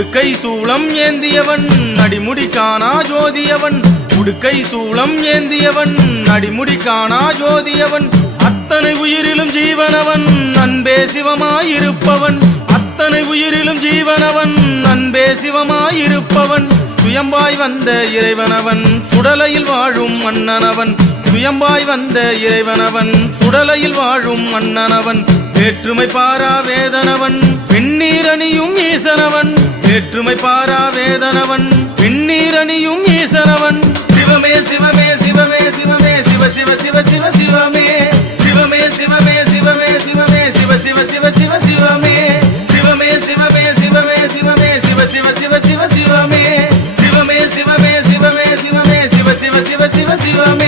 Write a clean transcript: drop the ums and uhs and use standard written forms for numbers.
உடுக்கை சூளம் ஏந்தியவன் அடிமுடி காணா ஜோதியவன் உடுக்கை சூளம் ஏந்தியவன் அடிமுடி காணா ஜோதியவன் அத்தனை உயிரிலும் ஜீவனவன் அன்பே சிவமாயிருப்பவன் அத்தனை உயிரிலும் ஜீவனவன் அன்பே சிவமாயிருப்பவன் சுயம்பாய் வந்த இறைவனவன் சுடலையில் வாழும் மன்னனவன் சுயம்பாய் வந்த இறைவனவன் சுடலையில் வாழும் மன்னனவன் வேற்றுமை பாரா வேதனவன் வெண்ணீரணியும் ஈசனவன் வேற்றுமை பாரா வேதனவன் வெண்ணீரணியும் ஈசனவன் சிவமே சிவமே சிவமே சிவமே சிவ சிவ சிவ சிவ சிவமே சிவமே சிவமே சிவமே சிவமே சிவ சிவ சிவ சிவ சிவமே சிவமே சிவமே சிவமே சிவமே சிவ சிவ சிவ சிவ சிவமே சிவமே சிவமே சிவமே சிவமே சிவ சிவ சிவ சிவ சிவமே